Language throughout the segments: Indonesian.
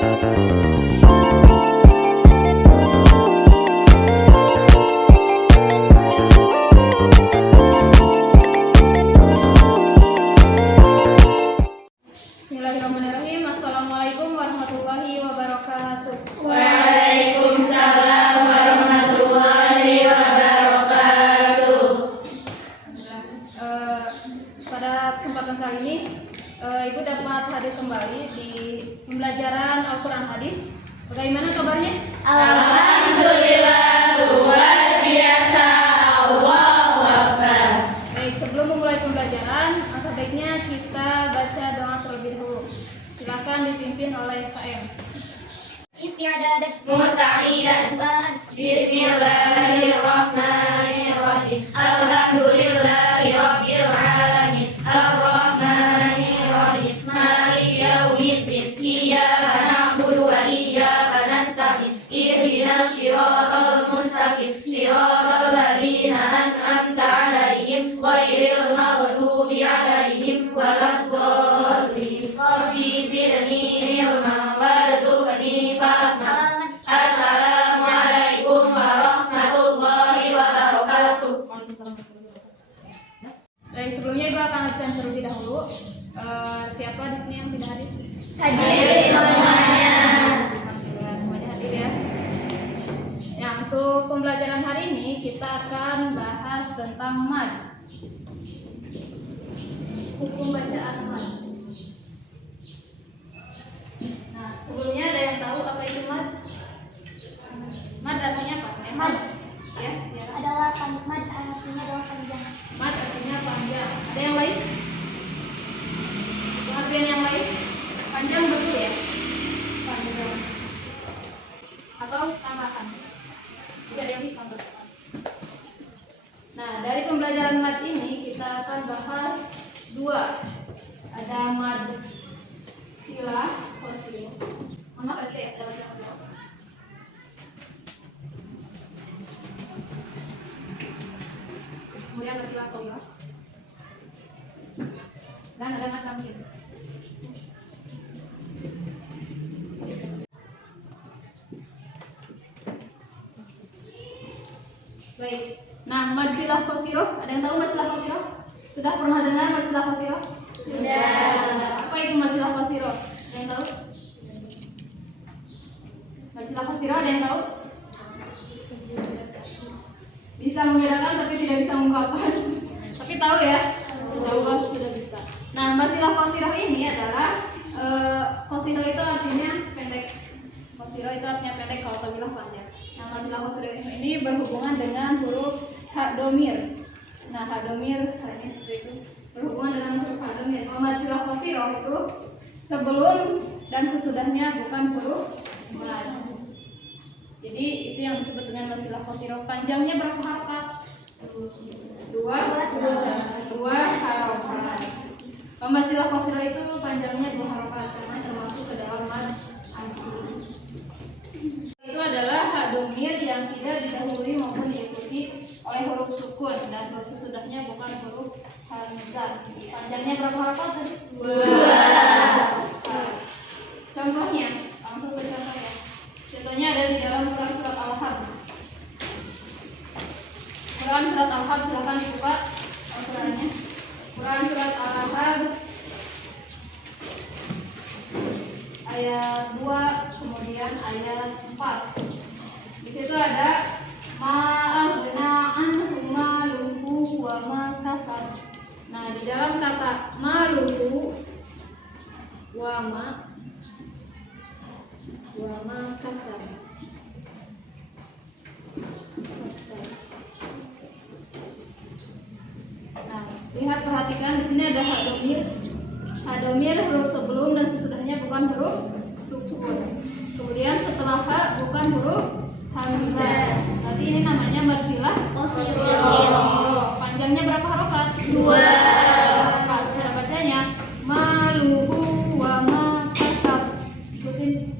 Bismillahirrahmanirrahim. Assalamualaikum warahmatullahi wabarakatuh. Waalaikumsalam warahmatullahi wabarakatuh. Pada kesempatan kali ini, Ibu dapat hadir kembali di pembelajaran Al-Quran Hadis. Bagaimana kabarnya? Alhamdulillah, luar biasa. Allahu Akbar. Baik, sebelum memulai pembelajaran, alangkah baiknya kita baca doa terlebih dahulu. Silakan dipimpin oleh KM. Isti'adadat musa'idan. Bismillahirrahmanirrahim. Alhamdulillahi rabbil alamin. Arrahmanirrahim. Maliki yaumiddin. Iyyaka na'budu wa iyyaka nasta'in. Ihdinas siratal mustaqim. Siratal ladzina an'amta 'alaihim ghairil maghdubi 'alaihim waladdallin. Rabbi zidni ilma warzuqni fahma. Assalamualaikum warahmatullahi wabarakatuh. Baik, sebelumnya Ibu akan absen terlebih dahulu. Siapa di sini yang tidak hadir? Hadir semuanya. Alhamdulillah, semuanya hadir ya. Nah, untuk pembelajaran hari ini kita akan bahas tentang mad. Hukum bacaan mad. Nah, sebelumnya ada yang tahu apa itu mad? Mad artinya apa? Mad Ya, adalah mad artinya adalah panjang. mad artinya panjang. Ada yang lain? Pengertian yang lain? Panjang betul ya? Panjang. Atau tambahkan? Tidak ada yang ditambahkan. Nah, dari pembelajaran mad ini kita akan bahas dua. Ada mad silah, kosil. Mana ada ya? Ada silah. Kemudian ada silah kosil. Dan ada mad tamkin. Baik. Nah, mad silah kosiroh, ada yang tahu mad silah kosiroh? Sudah pernah dengar mad silah kosiroh? Sudah. Apa itu mad silah kosiroh? Ada yang tahu? Mad silah kosiroh ada yang tahu? Bisa membedakan tapi tidak bisa mengungkapkan. Tapi tahu ya? Tahu sudah bisa. Nah, mad silah kosiroh ini adalah kosiroh itu artinya pendek. Kosiroh itu artinya pendek, kalau tabilah panjang. Nah, mad silah kosiroh ini berhubungan dengan huruf ha domir. Nah, ha domir ini seperti itu. Berhubungan dengan huruf ha domir. Kalau mad silah kosiroh itu sebelum dan sesudahnya bukan huruf mad. Jadi itu yang disebut dengan mad silah kosiroh. Panjangnya berapa harokat? Dua harokat. Kalau mad silah kosiroh itu panjangnya 2 harokat karena termasuk ke dalam mad asli. Itu adalah ha domir yang tidak didahului maupun diikuti oleh huruf sukun dan huruf sesudahnya bukan huruf hamzah. Panjangnya berapa harokat tadi? 2 harokat. Contohnya, langsung ke contohnya. Contohnya ada di dalam Quran surat Al-Hab. Quran surat Al-Hab, silakan dibuka Al-Qurannya. Quran surat Al-Hab ayat 2 kemudian ayat 4. Di situ ada ma'aghna anhu maluhu wa ma kasab. Nah, di dalam kata maluhu wa ma kasab. Nah, lihat, perhatikan di sini ada hadomir. Hadomir huruf sebelum dan sesudahnya bukan huruf sukun. Kemudian setelah ha bukan huruf hamzah. Berarti ini namanya mad silah kosiroh. Panjangnya berapa harokat? 2 harokat. Cara bacanya maluhu wa ma kasab. Ikutin.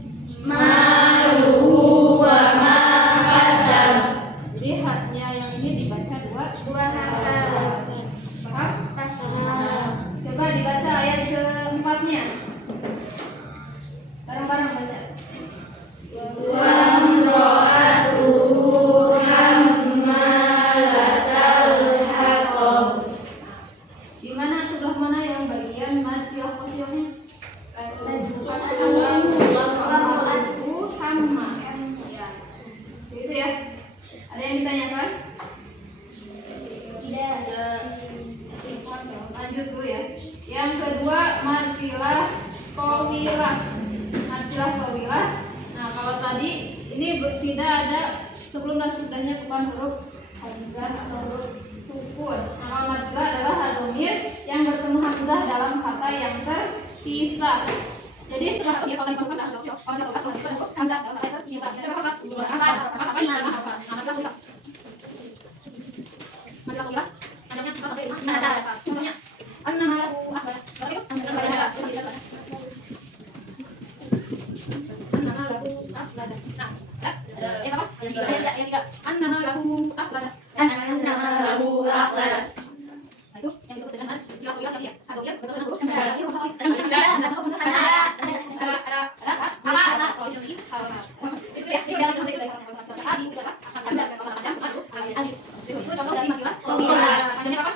Maluhu wa ma kasab. Jadi haknya yang ini dibaca 2 harokat. Paham? Coba dibaca ayat keempatnya. Bareng-bareng baca. tawilah. Masilah tawilah. Nah, kalau tadi ini tidak ada sebelum dan sesudahnya bukan huruf hamzah atau huruf sukun. Nah, kalau masilah adalah hadamir yang bertemu hamzah dalam kata yang terpisah. Jadi setelah dia kalau hamzah itu hamzah dalam kata terpisah. Jadi apa? Apa ini? Apa? Masilah tawilah. Masilah tawilah. Adanya apa? Ada. Contohnya annamalahu akhbar. Berapa itu? Annamalahu akhbar. Nah, yang apa? Yang tiga. Annamalahu akhbar. Annamalahu akhbar. Itu yang disebut dengan masilah tawilah tadi ya. Atau ya betul dengan huruf. Itu contoh dari masilah tawilah. Adanya apa?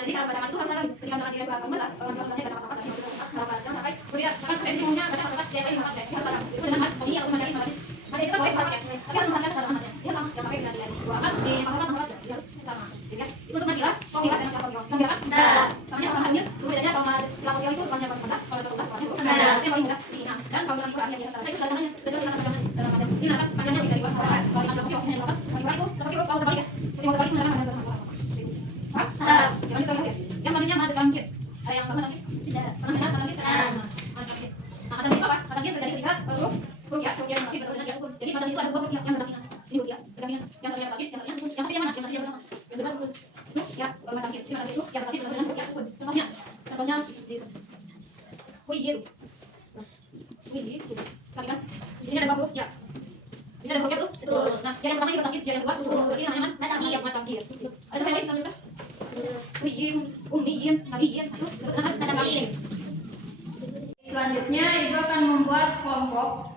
Jadi kalau baca itu harus ada ketika misalkan dia salah membaca, masalahnya baca apa-apa dan jangan sampai kemudian saya semuanya baca apa-apa dia lagi sama dia salah. Itu dengan ini atau macam ini. Maka itu boleh pakai. Tapi harus memahami salah namanya. Dia sama jangan sampai dari dua kan di paham apa dia sama. Jadi ya, itu untuk masilah tawilah dan masilah tawilah. Sama kan? Sama sama halnya. Bedanya kalau masilah tawilah itu setelahnya apa? Kalau satu kelas setelahnya itu. Itu yang paling mudah. Nah, dan kalau misalnya Quran yang biasa saya itu dalam dalam ada. Ini akan panjangnya dari dua. Kalau masilah tawilah ini apa? Quran itu seperti kalau terbalik ya. Seperti mau terbalik menggunakan masilah tawilah. Jangan kita ya. Yang tadinya mad bangkit. Ada yang sama lagi? Tidak. Pernah dengar bangkit? Bangkit. Nah, mad bangkit apa? Mad bangkit terjadi ketika huruf ya, huruf yang bangkit betul dengan dia sukun. Jadi mad bangkit itu ada dua huruf yang berdampingan. Ini huruf ya, berdampingan. Yang tadinya bangkit, yang tadinya sukun. Yang tadinya mana? Yang tadinya bernama. Yang kedua sukun. Itu ya, mad bangkit. Jadi mad bangkit itu yang bangkit betul dengan huruf ya sukun. Contohnya di Wiyir. Wiyir. Perhatikan. Ini ada dua huruf ya. Ini ada hurufnya tuh. Betul. Nah, yang pertama ini bangkit, yang kedua sukun. Ini namanya mad bangkit. Ada yang lain sama Umiyin, itu disebut dengan bangkit. Selanjutnya Ibu akan membuat kelompok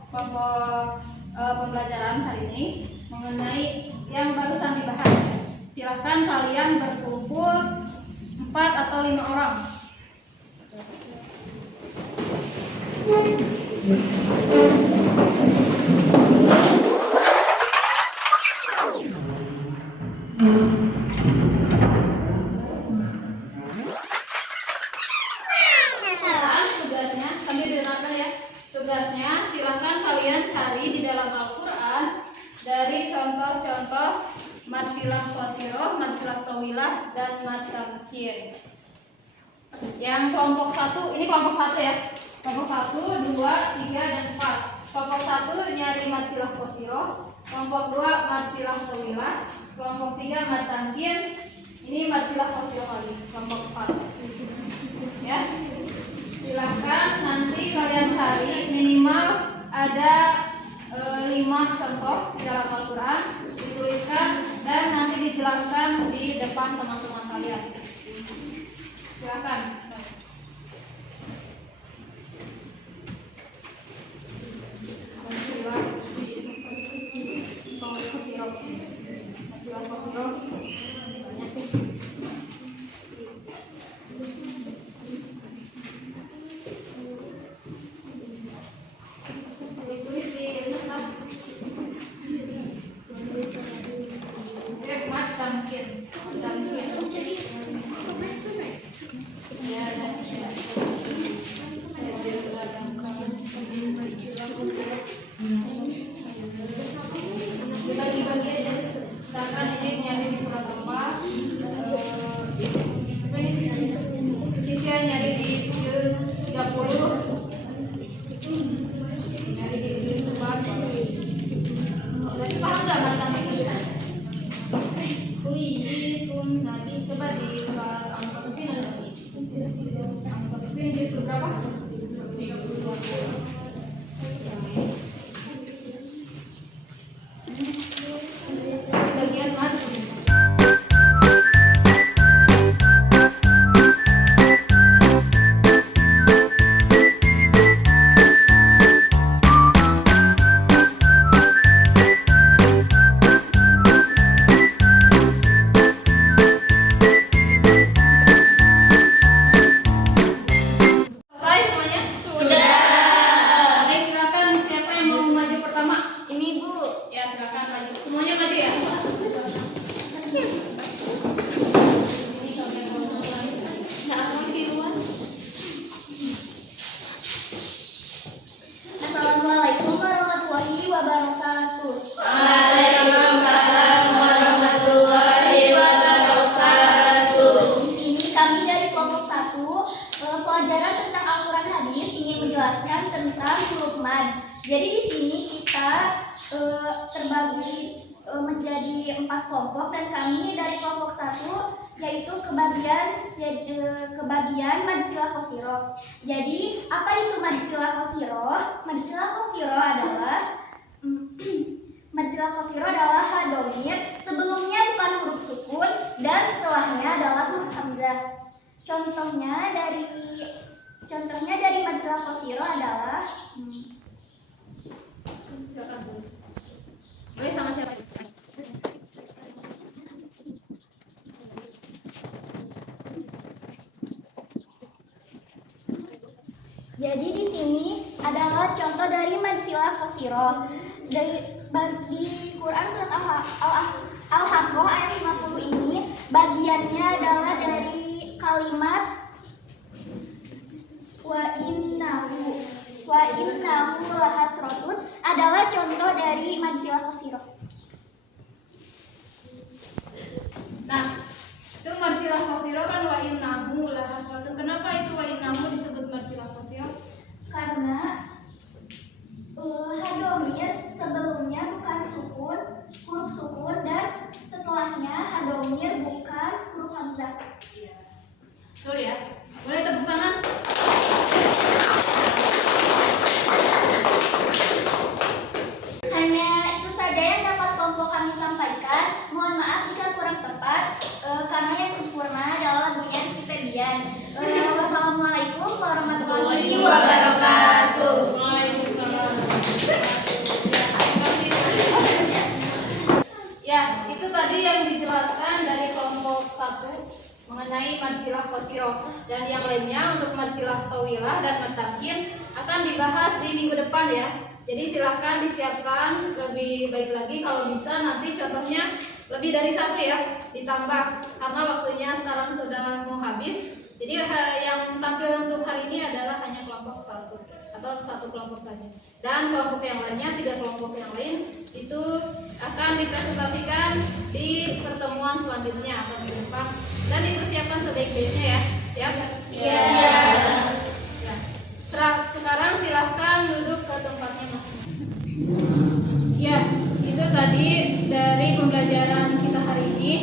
pembelajaran hari ini mengenai yang barusan dibahas. Silahkan kalian berkumpul 4 atau 5 orang. Tugasnya silahkan kalian cari di dalam Al-Quran dari contoh-contoh masilah qasirah, masilah tawilah, dan mad tamkin. Yang kelompok 1, ini kelompok 1 ya. Kelompok 1, 2, 3, dan 4. Kelompok 1 nyari masilah qasirah, kelompok 2 masilah tawilah, kelompok 3 mad tamkin. Ini masilah qasirah lagi, kelompok 4. Ya. Silahkan nanti kalian cari minimal ada 5 contoh di dalam Al-Quran, dituliskan dan nanti dijelaskan di depan teman-teman kalian. Silahkan. menjelaskan tentang huruf mad. Jadi di sini kita terbagi menjadi 4 kelompok, dan kami dari kelompok 1 yaitu kebagian mad silah qasirah. Jadi apa itu mad silah qasirah? Mad silah qasirah adalah mad silah qasirah adalah ha dhamir, sebelumnya bukan huruf sukun dan setelahnya adalah huruf hamzah. Contohnya dari mad silah qasirah adalah Boleh sama siapa? Jadi di sini adalah contoh dari mad silah qasirah. Di Quran surat Al-Haqqah ayat 50 ini bagiannya adalah dari kalimat wa innahu lahasratun adalah contoh dari mad silah qasirah. Nah, itu mad silah qasirah kan wa innahu lahasratun. Kenapa itu wa innahu disebut mad silah qasirah? Karena hadomir sebelumnya bukan huruf sukun, dan setelahnya hadomir bukan huruf hamzah. Iya. Betul ya. Boleh tepuk tangan? Hanya itu saja yang dapat kelompok kami sampaikan. Mohon maaf jika kurang tepat, karena yang sempurna adalah lagunya Rizky Febian. Wassalamualaikum warahmatullahi wabarakatuh. Waalaikumsalam. Ya, itu tadi yang dijelaskan dari kelompok 1 mengenai mad silah qasirah, dan yang lainnya untuk mad silah tawilah dan mad tamkin akan dibahas di minggu depan ya. Jadi silahkan disiapkan lebih baik lagi, kalau bisa nanti contohnya lebih dari 1 ya, ditambah karena waktunya sekarang sudah mau habis. Jadi yang tampil untuk hari ini adalah hanya kelompok 1 atau 1 kelompok saja, dan kelompok yang lainnya 3 kelompok yang lain itu akan dipresentasikan di pertemuan selanjutnya atau minggu depan, dan dipersiapkan sebaik-baiknya ya. Siap? Siap. Sekarang silahkan duduk ke tempatnya masing-masing. Ya, itu tadi dari pembelajaran kita hari ini.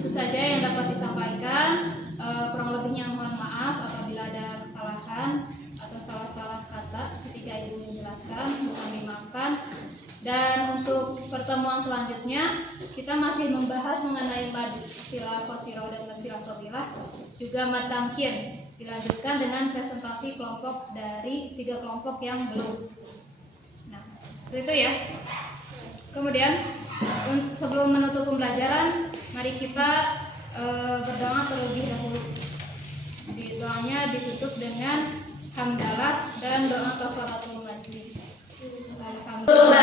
Itu saja yang dapat disampaikan. Kurang lebihnya mohon maaf apabila ada kesalahan atau salah-salah kata ketika ibu menjelaskan, kami maafkan. Dan untuk pertemuan selanjutnya kita masih membahas mengenai mad silah qasirah dan mad silah tawilah, juga mad tamkin. Dilanjutkan dengan presentasi kelompok dari 3 kelompok yang belum. Nah, seperti itu ya. Kemudian sebelum menutup pembelajaran, mari kita berdoa terlebih dahulu. Di doanya ditutup dengan hamdalah dan doa kafaratul majlis. Alhamdulillah.